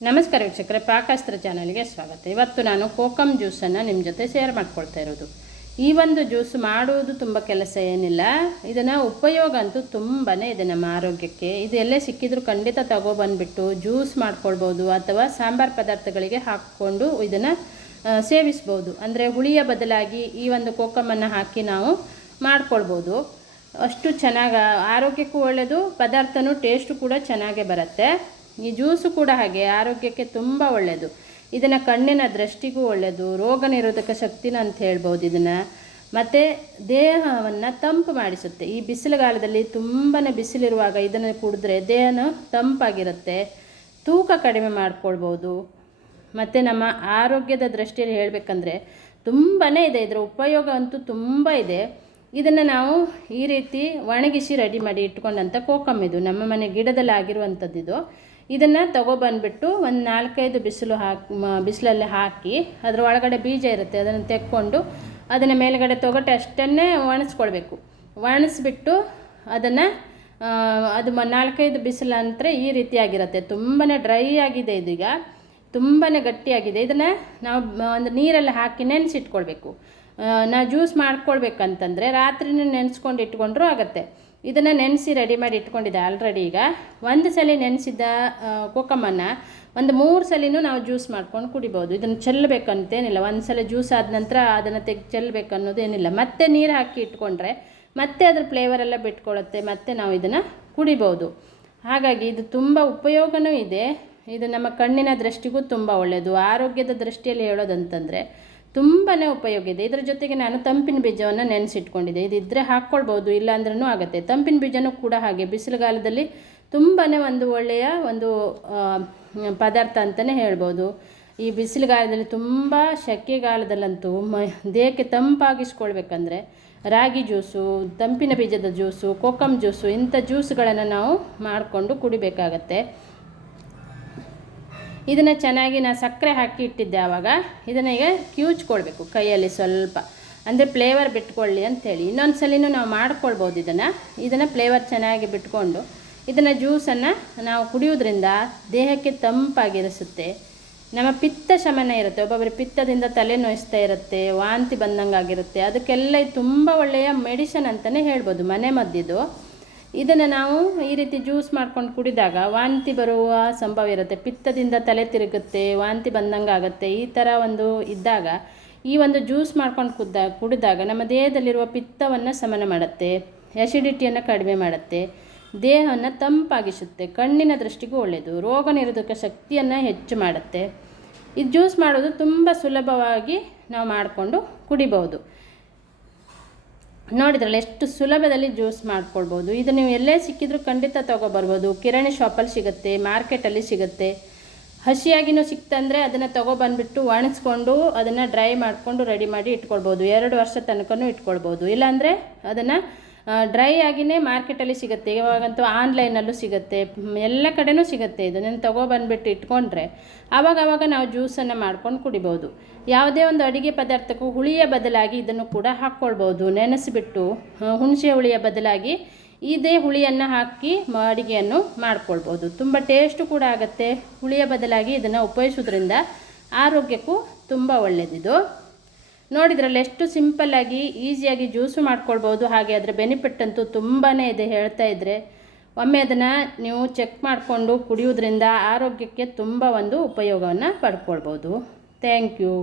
ನಮಸ್ಕಾರ ವೀಕ್ಷಕರೇ, ಪಾಕಾಸ್ತ್ರ ಚಾನಲ್ಗೆ ಸ್ವಾಗತ. ಇವತ್ತು ನಾನು ಕೋಕಮ್ ಜ್ಯೂಸನ್ನು ನಿಮ್ಮ ಜೊತೆ ಶೇರ್ ಮಾಡ್ಕೊಳ್ತಾ ಇರೋದು. ಈ ಒಂದು ಜ್ಯೂಸ್ ಮಾಡುವುದು ತುಂಬ ಕೆಲಸ ಏನಿಲ್ಲ. ಇದನ್ನು ಉಪಯೋಗ ಅಂತೂ ತುಂಬಾ ಇದೆ ನಮ್ಮ ಆರೋಗ್ಯಕ್ಕೆ. ಇದು ಎಲ್ಲೇ ಸಿಕ್ಕಿದ್ರೂ ಖಂಡಿತ ತಗೊಬಂದುಬಿಟ್ಟು ಜ್ಯೂಸ್ ಮಾಡ್ಕೊಳ್ಬೋದು ಅಥವಾ ಸಾಂಬಾರು ಪದಾರ್ಥಗಳಿಗೆ ಹಾಕ್ಕೊಂಡು ಇದನ್ನು ಸೇವಿಸ್ಬೋದು. ಅಂದರೆ ಹುಳಿಯ ಬದಲಾಗಿ ಈ ಒಂದು ಕೋಕಮನ್ನು ಹಾಕಿ ನಾವು ಮಾಡ್ಕೊಳ್ಬೋದು. ಅಷ್ಟು ಚೆನ್ನಾಗಿ ಆರೋಗ್ಯಕ್ಕೂ ಒಳ್ಳೆಯದು, ಪದಾರ್ಥನೂ ಟೇಸ್ಟು ಕೂಡ ಚೆನ್ನಾಗೇ ಬರುತ್ತೆ. ಈ ಜ್ಯೂಸು ಕೂಡ ಹಾಗೆ ಆರೋಗ್ಯಕ್ಕೆ ತುಂಬ ಒಳ್ಳೆಯದು. ಇದನ್ನು ಕಣ್ಣಿನ ದೃಷ್ಟಿಗೂ ಒಳ್ಳೆಯದು, ರೋಗ ನಿರೋಧಕ ಶಕ್ತಿನ ಅಂತ ಹೇಳ್ಬೋದು ಇದನ್ನು. ಮತ್ತು ದೇಹವನ್ನು ತಂಪು ಮಾಡಿಸುತ್ತೆ. ಈ ಬಿಸಿಲುಗಾಲದಲ್ಲಿ ತುಂಬಾ ಬಿಸಿಲಿರುವಾಗ ಇದನ್ನು ಕುಡಿದ್ರೆ ದೇಹನ ತಂಪಾಗಿರುತ್ತೆ, ತೂಕ ಕಡಿಮೆ ಮಾಡ್ಕೊಳ್ಬೋದು. ಮತ್ತು ನಮ್ಮ ಆರೋಗ್ಯದ ದೃಷ್ಟಿಯಲ್ಲಿ ಹೇಳಬೇಕಂದ್ರೆ ತುಂಬಾ ಇದೆ, ಇದರ ಉಪಯೋಗ ಅಂತೂ ತುಂಬ ಇದೆ. ಇದನ್ನು ನಾವು ಈ ರೀತಿ ಒಣಗಿಸಿ ರೆಡಿ ಮಾಡಿ ಇಟ್ಕೊಂಡಂಥ ಕೋಕಮ್, ಇದು ನಮ್ಮ ಮನೆ ಗಿಡದಲ್ಲಿ ಆಗಿರುವಂಥದ್ದಿದು. ಇದನ್ನು ತೊಗೊಬಂದುಬಿಟ್ಟು ಒಂದು 4-5 ಬಿಸಿಲಲ್ಲಿ ಹಾಕಿ ಅದರ ಒಳಗಡೆ ಬೀಜ ಇರುತ್ತೆ, ಅದನ್ನು ತೆಕ್ಕೊಂಡು ಅದನ್ನು ಮೇಲ್ಗಡೆ ತೊಗೊಟ್ಟೆ ಅಷ್ಟನ್ನೇ ಒಣಸ್ಕೊಳ್ಬೇಕು. ಒಣಸ್ಬಿಟ್ಟು ಅದನ್ನು ಅದು 4-5 ಬಿಸಿಲ ನಂತರ ಈ ರೀತಿಯಾಗಿರುತ್ತೆ. ತುಂಬಾ ಡ್ರೈ ಆಗಿದೆ, ಇದೀಗ ತುಂಬಾ ಗಟ್ಟಿಯಾಗಿದೆ. ಇದನ್ನು ನಾವು ಒಂದು ನೀರಲ್ಲಿ ಹಾಕಿ ನೆನೆಸಿಟ್ಕೊಳ್ಬೇಕು. ನಾವು ಜ್ಯೂಸ್ ಮಾಡ್ಕೊಳ್ಬೇಕಂತಂದರೆ ರಾತ್ರಿನೇ ನೆನೆಸ್ಕೊಂಡು ಇಟ್ಕೊಂಡ್ರೂ ಆಗುತ್ತೆ. ಇದನ್ನು ನೆನೆಸಿ ರೆಡಿ ಮಾಡಿ ಇಟ್ಕೊಂಡಿದ್ದೆ ಆಲ್ರೆಡಿ. ಈಗ ಒಂದು ಸಲ ನೆನೆಸಿದ್ದ ಕೋಕಮನ್ನು ಒಂದು 3 ಸಲಿನೂ ನಾವು ಜ್ಯೂಸ್ ಮಾಡ್ಕೊಂಡು ಕುಡಿಬೋದು. ಇದನ್ನು ಚೆಲ್ಲಬೇಕಂತೇನಿಲ್ಲ. ಒಂದು ಸಲ ಜ್ಯೂಸ್ ಆದ ನಂತರ ಅದನ್ನು ಚೆಲ್ಲಬೇಕು ಅನ್ನೋದೇನಿಲ್ಲ. ಮತ್ತೆ ನೀರು ಹಾಕಿ ಇಟ್ಕೊಂಡ್ರೆ ಮತ್ತೆ ಅದ್ರ ಫ್ಲೇವರೆಲ್ಲ ಬಿಟ್ಕೊಳ್ಳುತ್ತೆ, ಮತ್ತೆ ನಾವು ಇದನ್ನು ಕುಡಿಬೋದು. ಹಾಗಾಗಿ ಇದು ತುಂಬ ಉಪಯೋಗವೂ ಇದೆ. ಇದು ನಮ್ಮ ಕಣ್ಣಿನ ದೃಷ್ಟಿಗೂ ತುಂಬ ಒಳ್ಳೆಯದು. ಆರೋಗ್ಯದ ದೃಷ್ಟಿಯಲ್ಲಿ ಹೇಳೋದಂತಂದರೆ ತುಂಬಾ ಉಪಯೋಗ ಇದೆ. ಇದರ ಜೊತೆಗೆ ನಾನು ತಂಪಿನ ಬೀಜವನ್ನು ನೆನೆಸಿಟ್ಕೊಂಡಿದ್ದೆ. ಇದಿದ್ದರೆ ಹಾಕ್ಕೊಳ್ಬೋದು, ಇಲ್ಲಾಂದ್ರೂ ಆಗುತ್ತೆ. ತಂಪಿನ ಬೀಜನೂ ಕೂಡ ಹಾಗೆ ಬಿಸಿಲುಗಾಲದಲ್ಲಿ ತುಂಬಾ ಒಂದು ಒಳ್ಳೆಯ ಒಂದು ಪದಾರ್ಥ ಅಂತಲೇ ಹೇಳ್ಬೋದು. ಈ ಬಿಸಿಲುಗಾಲದಲ್ಲಿ ತುಂಬ ಸೆಕೆಗಾಲದಲ್ಲಂತೂ ದೇಹಕ್ಕೆ ತಂಪಾಗಿಸ್ಕೊಳ್ಬೇಕಂದ್ರೆ ರಾಗಿ ಜ್ಯೂಸು, ತಂಪಿನ ಬೀಜದ ಜ್ಯೂಸು, ಕೋಕಮ್ ಜ್ಯೂಸು, ಇಂಥ ಜ್ಯೂಸ್ಗಳನ್ನು ನಾವು ಮಾಡಿಕೊಂಡು ಕುಡಿಬೇಕಾಗತ್ತೆ. ಇದನ್ನು ಚೆನ್ನಾಗಿ ನಾನು ಸಕ್ಕರೆ ಹಾಕಿ ಇಟ್ಟಿದ್ದೆ ಆವಾಗ. ಇದನ್ನು ಈಗ ಕಿವುಚ್ಕೊಳ್ಬೇಕು ಕೈಯಲ್ಲಿ ಸ್ವಲ್ಪ, ಅಂದರೆ ಫ್ಲೇವರ್ ಬಿಟ್ಕೊಳ್ಳಿ ಅಂಥೇಳಿ. ಇನ್ನೊಂದು ಸಲಿನೂ ನಾವು ಮಾಡ್ಕೊಳ್ಬೋದು ಇದನ್ನು ಫ್ಲೇವರ್ ಚೆನ್ನಾಗಿ ಬಿಟ್ಕೊಂಡು ಇದನ್ನು ಜ್ಯೂಸನ್ನು ನಾವು ಕುಡಿಯೋದ್ರಿಂದ ದೇಹಕ್ಕೆ ತಂಪಾಗಿರಿಸುತ್ತೆ. ನಮ್ಮ ಪಿತ್ತ ಶಮನ ಇರುತ್ತೆ. ಒಬ್ಬೊಬ್ಬರು ಪಿತ್ತದಿಂದ ತಲೆ ನೋಯಿಸ್ತಾ ಇರುತ್ತೆ, ವಾಂತಿ ಬಂದಂಗೆ ಆಗಿರುತ್ತೆ. ಅದಕ್ಕೆಲ್ಲ ತುಂಬ ಒಳ್ಳೆಯ ಮೆಡಿಸನ್ ಅಂತಲೇ ಹೇಳ್ಬೋದು, ಮನೆ ಮದ್ದಿದು. ಇದನ್ನು ನಾವು ಈ ರೀತಿ ಜ್ಯೂಸ್ ಮಾಡ್ಕೊಂಡು ಕುಡಿದಾಗ ವಾಂತಿ ಬರುವ ಸಂಭವ ಇರುತ್ತೆ. ಪಿತ್ತದಿಂದ ತಲೆ ತಿರುಗುತ್ತೆ, ವಾಂತಿ ಬಂದಂಗೆ ಆಗುತ್ತೆ. ಈ ಥರ ಒಂದು ಇದ್ದಾಗ ಈ ಒಂದು ಜ್ಯೂಸ್ ಮಾಡ್ಕೊಂಡು ಕುಡಿದಾಗ ನಮ್ಮ ದೇಹದಲ್ಲಿರುವ ಪಿತ್ತವನ್ನು ಶಮನ ಮಾಡುತ್ತೆ, ಆ್ಯಸಿಡಿಟಿಯನ್ನು ಕಡಿಮೆ ಮಾಡುತ್ತೆ, ದೇಹವನ್ನು ತಂಪಾಗಿಸುತ್ತೆ, ಕಣ್ಣಿನ ದೃಷ್ಟಿಗೂ ಒಳ್ಳೆಯದು, ರೋಗ ನಿರೋಧಕ ಶಕ್ತಿಯನ್ನು ಹೆಚ್ಚು ಮಾಡುತ್ತೆ. ಇದು ಜ್ಯೂಸ್ ಮಾಡೋದು ತುಂಬ ಸುಲಭವಾಗಿ ನಾವು ಮಾಡಿಕೊಂಡು ಕುಡಿಬೋದು. ನೋಡಿದ್ರಲ್ಲ ಎಷ್ಟು ಸುಲಭದಲ್ಲಿ ಜ್ಯೂಸ್ ಮಾಡ್ಕೊಳ್ಬೋದು. ಇದು ನೀವು ಎಲ್ಲೇ ಸಿಕ್ಕಿದ್ರೂ ಖಂಡಿತ ತೊಗೊಬರ್ಬೋದು. ಕಿರಾಣಿ ಶಾಪಲ್ಲಿ ಸಿಗುತ್ತೆ, ಮಾರ್ಕೆಟಲ್ಲಿ ಸಿಗುತ್ತೆ. ಹಸಿಯಾಗಿನೂ ಸಿಕ್ತಂದರೆ ಅದನ್ನು ತೊಗೊಬಂದುಬಿಟ್ಟು ಒಣಗಿಸ್ಕೊಂಡು ಅದನ್ನು ಡ್ರೈ ಮಾಡಿಕೊಂಡು ರೆಡಿ ಮಾಡಿ ಇಟ್ಕೊಳ್ಬೋದು. 2 ವರ್ಷ ತನಕನೂ ಇಟ್ಕೊಳ್ಬೋದು. ಇಲ್ಲಾಂದರೆ ಅದನ್ನು ಡ್ರೈ ಆಗಿಯೇ ಮಾರ್ಕೆಟಲ್ಲಿ ಸಿಗುತ್ತೆ. ಇವಾಗಂತೂ ಆನ್ಲೈನಲ್ಲೂ ಸಿಗುತ್ತೆ, ಎಲ್ಲ ಕಡೆನೂ ಸಿಗುತ್ತೆ. ಇದನ್ನು ತೊಗೊಬಂದುಬಿಟ್ಟು ಇಟ್ಕೊಂಡ್ರೆ ಆವಾಗವಾಗ ನಾವು ಜ್ಯೂಸನ್ನು ಮಾಡ್ಕೊಂಡು ಕುಡಿಬೋದು. ಯಾವುದೇ ಒಂದು ಅಡುಗೆ ಪದಾರ್ಥಕ್ಕೂ ಹುಳಿಯ ಬದಲಾಗಿ ಇದನ್ನು ಕೂಡ ಹಾಕ್ಕೊಳ್ಬೋದು. ನೆನೆಸಿಬಿಟ್ಟು ಹುಣಸೆ ಹುಳಿಯ ಬದಲಾಗಿ ಇದೇ ಹುಳಿಯನ್ನು ಹಾಕಿ ಅಡುಗೆಯನ್ನು ಮಾಡ್ಕೊಳ್ಬೋದು. ತುಂಬ ಟೇಸ್ಟು ಕೂಡ ಆಗುತ್ತೆ. ಹುಳಿಯ ಬದಲಾಗಿ ಇದನ್ನು ಉಪಯೋಗಿಸೋದ್ರಿಂದ ಆರೋಗ್ಯಕ್ಕೂ ತುಂಬ ಒಳ್ಳೆಯದಿದು. ನೋಡಿದ್ರಲ್ಲಿ ಎಷ್ಟು ಸಿಂಪಲ್ಲಾಗಿ ಈಸಿಯಾಗಿ ಜ್ಯೂಸು ಮಾಡ್ಕೊಳ್ಬೋದು. ಹಾಗೆ ಅದರ ಬೆನಿಫಿಟ್ ಅಂತೂ ತುಂಬಾ ಇದೆ. ಹೇಳ್ತಾ ಇದ್ದರೆ ಒಮ್ಮೆ ಅದನ್ನು ನೀವು ಚೆಕ್ ಮಾಡಿಕೊಂಡು ಕುಡಿಯೋದ್ರಿಂದ ಆರೋಗ್ಯಕ್ಕೆ ತುಂಬ ಒಂದು ಉಪಯೋಗವನ್ನು ಪಡ್ಕೊಳ್ಬೋದು. Thank you.